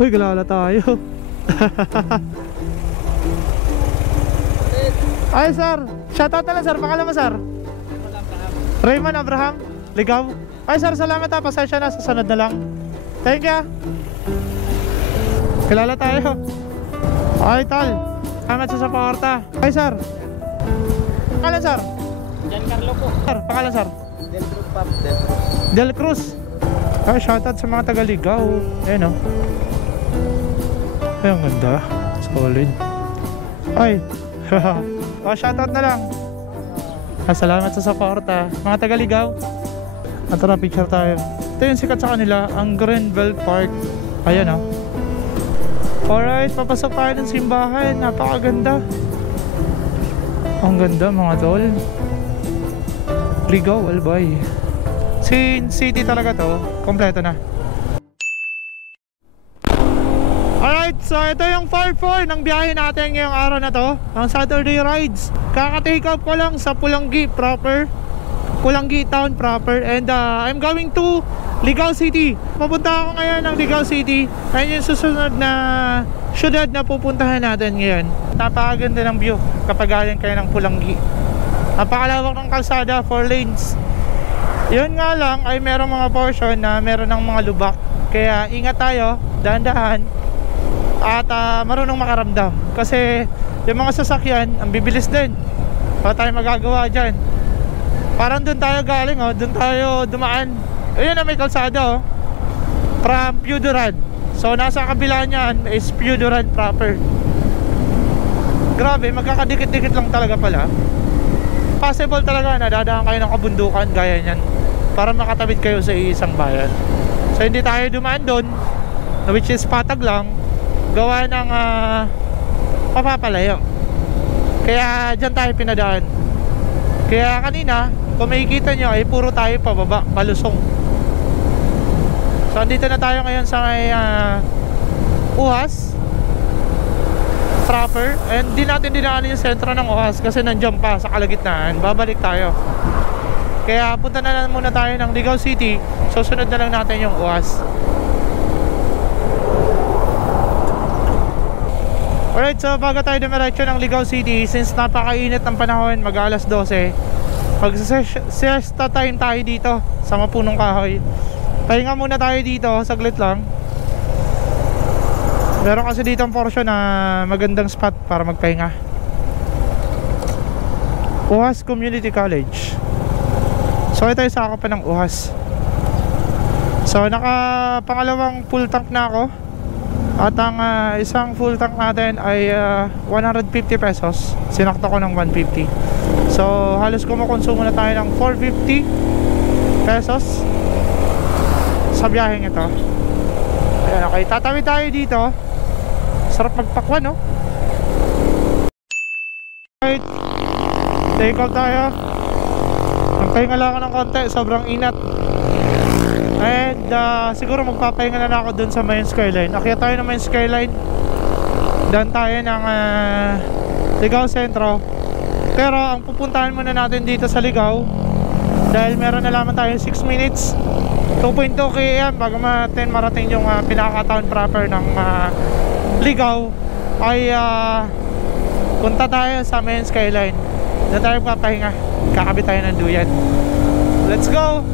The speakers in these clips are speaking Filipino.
Uy, galala tayo. Ay sir, shoutout na lang sir, pangalan mo sir? Raymond Abraham, ligaw. Ay sir, salamat ha, pasensya na, sa sunod na lang. Thank you. Kilala tayo. Ay tol, salamat sa suporta. Ay sir, pangalan sir? Giancarlo po. Sir, pangalan sir? Del Cruz Pop. Del Cruz. Ay, shoutout sa mga taga-ligaw. Ayan o. Ay, ang ganda. Solid. Ay. Oh, shoutout na lang. Salamat sa suporta. Mga taga-ligaw. At tara, picture tayo. Ito yung sikat sa kanila, ang Greenbelt Park. Ayan o. Alright, papasok tayo ng simbahan. Napakaganda. Ang ganda mga tol. Ligaw, Albay. City talaga to. Kompleto na. Alright, so ito yung part 4 ng biyahe natin ngayong araw na to. Ang Saturday rides. Kaka-take off ko lang sa Pulangi proper. Pulangi town proper. And I'm going to Ligaw City. Papunta ako ngayon ng Ligaw City. Ayun yung susunod na syudad na pupuntahan natin ngayon. Napakaganda ng view kapag galing kayo ng Pulangi. Napakalawak ng kalsada, 4 lanes. Yun nga lang ay merong mga portion na meron ng mga lubak. Kaya ingat tayo, dahan-dahan. At marunong makaramdam. Kasi yung mga sasakyan, ang bibilis din. Wala tayong magagawa dyan. Parang dun tayo galing, oh. Dun tayo dumaan. Ayun na, may kalsada, oh. From Piuduran. So nasa kabila niyan is Piuduran proper. Grabe, magkakadikit-dikit lang talaga pala. Possible talaga na dadaan kayo ng kabundukan gaya niyan para makatawid kayo sa isang bayan. So hindi tayo dumaan doon, which is patag lang, gawa ng papapalayo. Kaya dyan tayo pinadaan. Kaya kanina, kung makikita nyo ay puro tayo pababa, palusong. So andito na tayo ngayon sa Uhas proper. And di natin dinaanin yung sentro ng Uhas kasi nandiyan pa sa kalagitnaan. Babalik tayo. Kaya punta na lang muna tayo ng Ligaw City. Susunod na lang natin yung Uhas. Alright, so bago tayo dumiretso ng Ligaw City, since napakainit ng panahon, mag-alas 12, mag-siesta time tayo dito sa mapunong kahoy. Pahinga muna tayo dito, saglit lang. Meron kasi dito ang portion na magandang spot para magpahinga. Uhas Community College. So ito yung sakop pa ng Uhas. So naka pangalawang full tank na ako. At ang isang full tank natin ay 150 pesos. Sinakto ko ng 150. So halos kumukonsumo na tayo ng 450 pesos sa biyaheng ito. Ayan, okay, tatawid tayo dito. Sarap magpakwan, no? Right, take out tayo. Magpahinga lang ako ng konti, sobrang inat. And siguro magpapahinga na ako dun sa main skyline. Akyat tayo ng main skyline. Dan tayo ng Ligaw Sentro. Pero ang pupuntahan muna natin dito sa Ligaw, dahil meron na lamang tayo 6 minutes, 2.2 km bago marating yung pinaka-town proper ng Ligaw, ay punta tayo sa main skyline. Doon tayo papahinga. Kakabit tayo ng duyan. Let's go!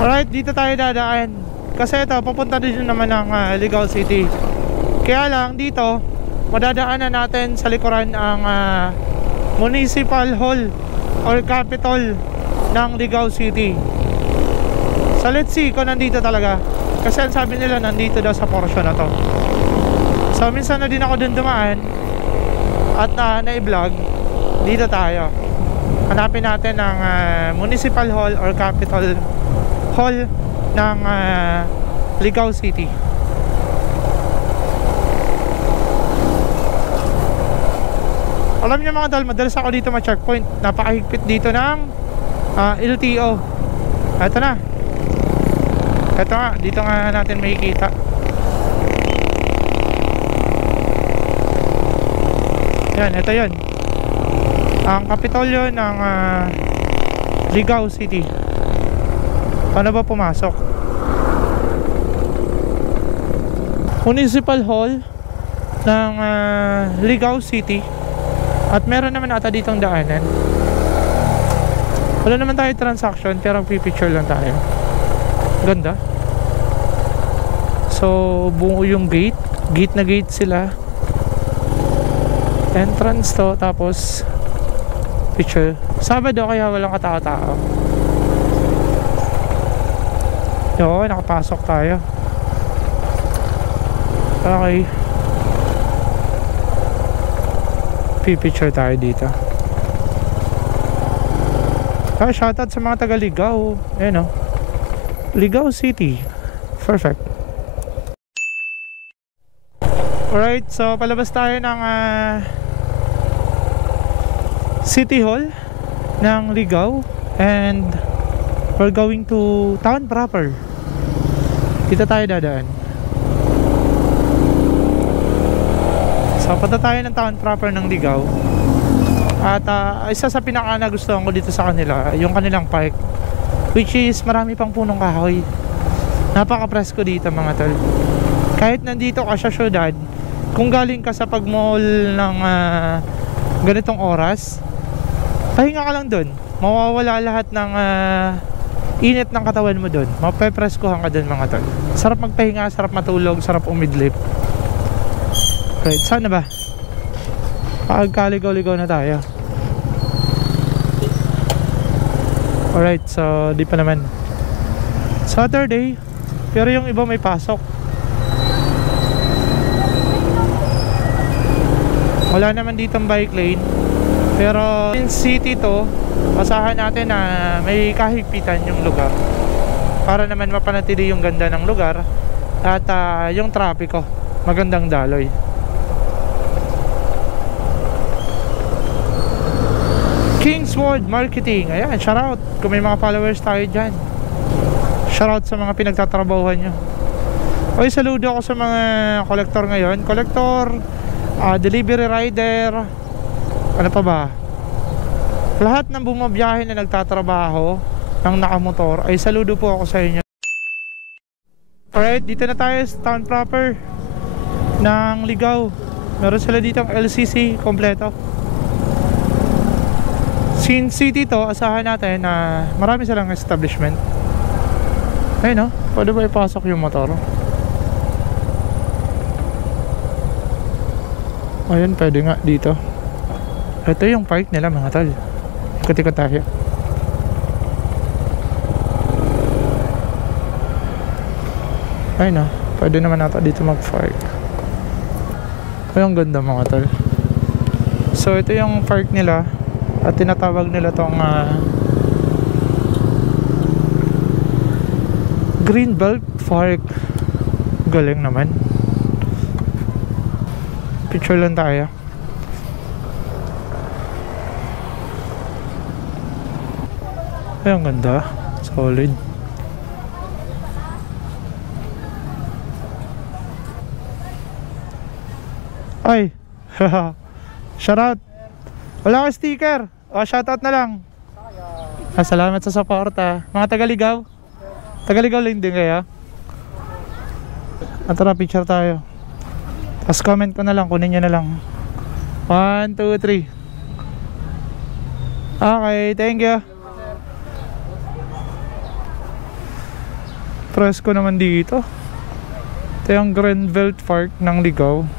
Alright, dito tayo dadaan. Kasi ito, papunta din naman ng Ligaw City. Kaya lang dito, madadaanan natin sa likuran ang Municipal Hall or Capitol ng Ligaw City. So let's see kung nandito talaga. Kasi ang sabi nila nandito daw sa portion na to. So minsan na din ako dun dumaan at na-vlog. Dito tayo. Hanapin natin ang Municipal Hall or Capitol Hall ng Ligaw City. Alam niyo mga dal, madalas ako dito ma-checkpoint. Napakahigpit dito ng LTO. Ito na. Ito nga, dito nga natin makikita. Yan, ito yun. ang kapitolyo ng Ligao City. Paano ba pumasok? Municipal Hall ng Ligao City. At meron naman ata ditong daanan. Wala naman tayo transaction, pero pipicture lang tayo. Ganda. So buo yung gate. Gate na gate sila. Entrance to. Tapos picture. Sabado kaya walang katao-tao. Yo, nakapasok tayo. Okay. Pipicture tayo dito. Shoutout sa mga taga Ligao. Ayan o. Ligao City. Perfect. Alright, so palabas tayo ng City Hall ng Ligao. And we're going to town proper. Dito tayo dadaan. So punta tayo ng town proper ng Ligao. At isa sa pinaka nagustuhan ko dito sa kanila, yung kanilang park, which is marami pang punong kahoy. Napaka-presko dito mga tol. Kahit nandito ka sa syudad, kung galing ka sa pag-mall ng ganitong oras, pahinga ka lang dun. Mawawala lahat ng init ng katawan mo dun. Mapepreskohan ka dun mga tol. Sarap magpahinga, sarap matulog, sarap umidlip. Right, saan na ba? Pagkaligaw-ligaw na tayo. Alright, so di pa naman Saturday, pero yung iba may pasok. Wala naman ditong bike lane. Pero in city to, asahan natin na may kahigpitan yung lugar, para naman mapanatili yung ganda ng lugar. At yung trapiko magandang daloy. Kingswood Marketing. Ayan, shoutout kung may mga followers tayo dyan. Shoutout sa mga pinagtatrabahuhan nyo. Okay, saludo ako sa mga collector ngayon. Collector, delivery rider, ano pa ba, lahat ng bumabiyahe na nagtatrabaho ng nakamotor, ay saludo po ako sa inyo. Alright, dito na tayo sa town proper ng Ligao. Meron sila dito ang LCC kompleto. Since city to, asahan natin na marami silang establishment. Ayun no, pwede ba ipasok yung motor? Ayun, pwede nga dito. Ito yung park nila mga tol. Ikot-ikot tayo. Ayun no, pwede naman natin dito mag-park. Ayun, ganda mga tol. So ito yung park nila. At tinatawag nila tong Greenbelt Park. Galing naman. Picture lang tayo. Ay, ang ganda. Solid. Ay. Shoutout. Wala ka sticker. O, shoutout na lang. Salamat sa suporta. Mga taga-Ligao. Taga-Ligao lang din kaya. Tara, picture tayo. Tapos comment ko na lang. Kunin nyo na lang. 1, 2, 3. Okay, thank you. Presko naman dito. Ito yung Greenbelt Park ng Ligao.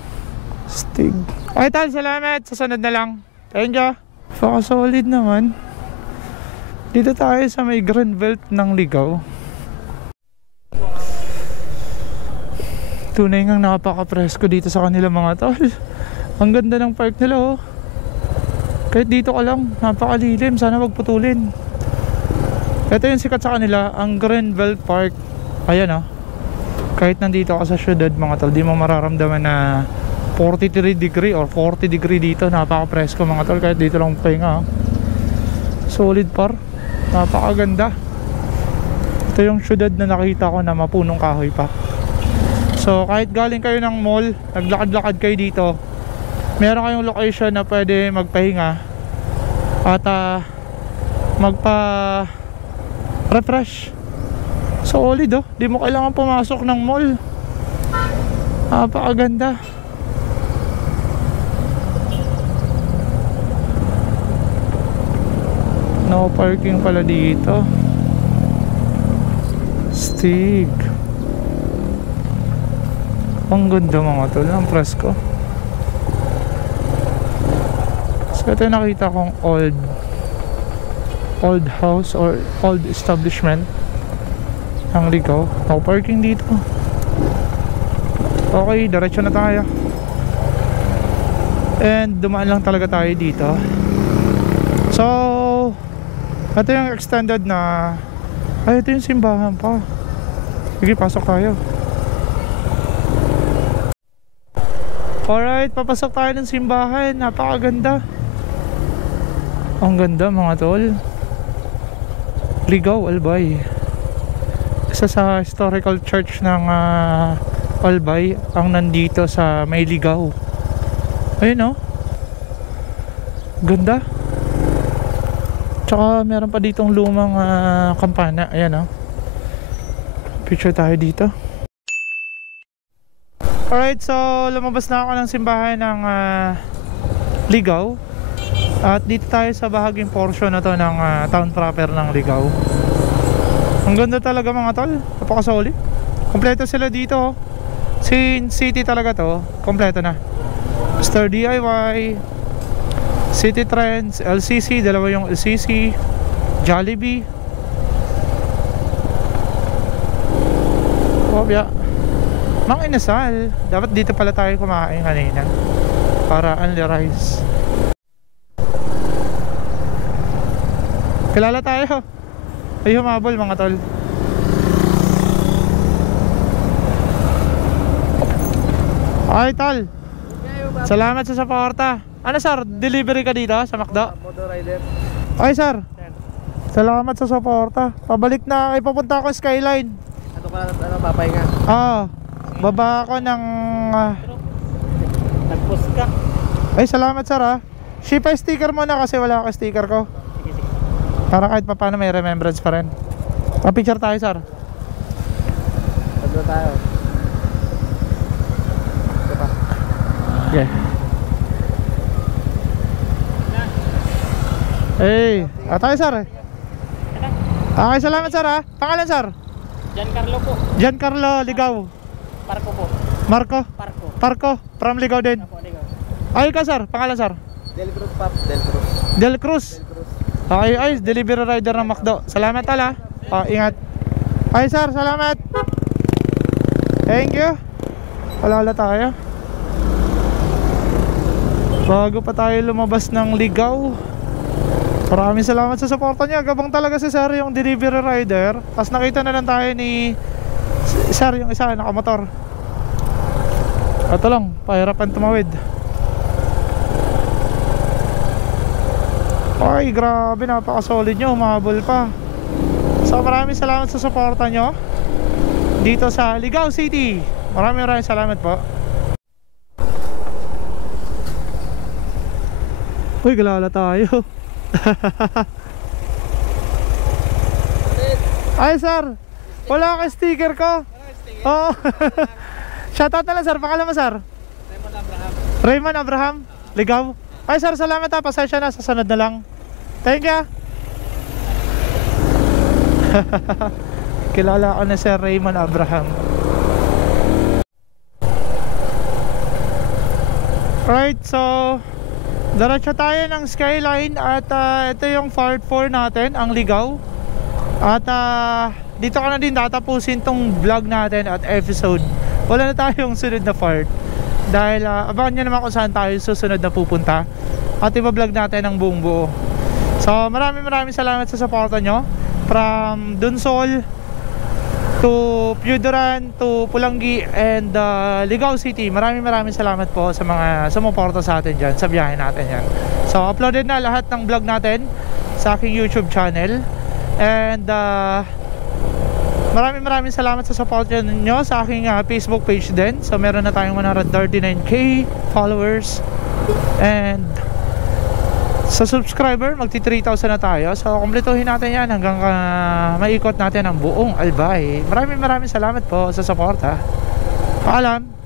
Stig. Okay, tal, salamat. Sasunod na lang. Thank you. Solid naman. Dito tayo sa may Greenbelt ng Ligao. Tunay ngang napaka-presko dito sa kanila mga tol. Ang ganda ng park nila oh. Kahit dito ka lang, napakalilim. Sana wag putulin. Ito yung sikat sa kanila, ang Greenbelt Park. Ayan oh. Kahit nandito ka sa syudad mga tol, di mo mararamdaman na 43 degree or 40 degree dito. Napaka-presko mga tol. Kahit dito lang pahinga. Solid par. Napakaganda. Ito yung syudad na nakita ko na mapunong kahoy pa. So kahit galing kayo ng mall, naglakad-lakad kayo dito, meron kayong location na pwede magpahinga. at magpa refresh. Solid oh, di mo kailangan pumasok ng mall. Napakaganda. No parking pala dito. Stig. Ang ganda mga tol, ang presko. So ito yung nakita kong old house or old establishment ang Ligaw. No parking dito. Okay, diretso na tayo. And dumaan lang talaga tayo dito. So ito yung extended na. Ay, ito yung simbahan pa. Sige, pasok tayo. Alright, papasok tayo ng simbahan. Napakaganda. Ang ganda mga tol. Ligaw, Albay. Isa sa historical church ng Albay ang nandito sa may Ligaw. Ayun oh. Ganda. Tsaka meron pa ditong lumang kampana. Ayan oh. Picture tayo dito. Alright, so lumabas na ako ng simbahan ng Ligaw. At dito tayo sa bahaging portion na to ng town proper ng Ligaw. Ang ganda talaga mga tol. Napakasoli. Kompleto sila dito oh. Sin City talaga to. Kompleto na. Star DIY, City Trends, LCC, dalawa yung LCC, Jollibee. Obya. Mang Inasal. Dapat dito pala tayo kumain kanina para only rice. Kilala tayo. Ay humabol mga tol. Ay tol, salamat sa suporta. Ano sir, delivery ka dito sa McDo? Motor rider. Ay sir, salamat sa suporta. Pabalik na, ipapunta ako Skyline. Ano ka na papahinga? Baba ako ng Nag-post ka. Ay salamat sir ha. Ship ay sticker mo na kasi wala ka sticker ko. Sige, sige. Para kahit pa paano may remembrance pa rin. Pa-picture tayo sir. Ano tayo? Ito pa. Yeah. Hey, tayo sir. Okay, salamat sir ha. Pangalan sir? Giancarlo po. Giancarlo Ligaw. Parko po. Marco? Parko. Parco, from Ligaw din. Ako, Ligaw. Ay ka sir, pangalan sir? Del Cruz Pop. Del Cruz. Del Cruz. Del Cruz. Okay, ay, delivery rider ng McDo. Salamat tala. Ingat. Ay sir, salamat. Thank you. Palala tayo. Bago pa tayo lumabas ng Ligaw. Maraming salamat sa suporta niya. Gabang talaga si sir yung delivery rider. Tapos nakita na lang tayo ni sir yung isa nakamotor. Ito lang, pahirapan tumawid. Ay grabe, napaka-solid nyo. Umahabol pa. So maraming salamat sa suporta nyo dito sa Ligaw City. Maraming salamat po. Uy, galala tayo. Ay sir, wala ka sticker ko. Oo. Shoutout na lang sir, pangalan mo sir? Raymond Abraham. Raymond Abraham, Ligaw. Ay sir, salamat ha, pasensya na, sa sunod na lang. Thank you. Kilala ko na sir Raymond Abraham. Right, so diretso tayo ng Skyline at ito yung part 4 natin, ang Ligaw. At dito ka na din tatapusin tong vlog natin at episode. Wala na tayong sunod na part dahil abangan nyo naman kung saan tayo susunod na pupunta at iba-vlog natin ang buong buo. So maraming salamat sa suporta nyo. From Dunsol to Piuduran to Pulangi and Ligaw City. Maraming salamat po sa mga sumuporta sa atin dyan, sa biyahe natin yan. So uploaded na lahat ng vlog natin sa aking YouTube channel. And maraming salamat sa support nyo sa aking Facebook page din. So meron na tayong 139k followers. And Sa subscriber, magti 3,000 na tayo. So, kumpletuhin natin yan hanggang maikot natin ang buong Albay. Maraming salamat po sa suporta. Paalam.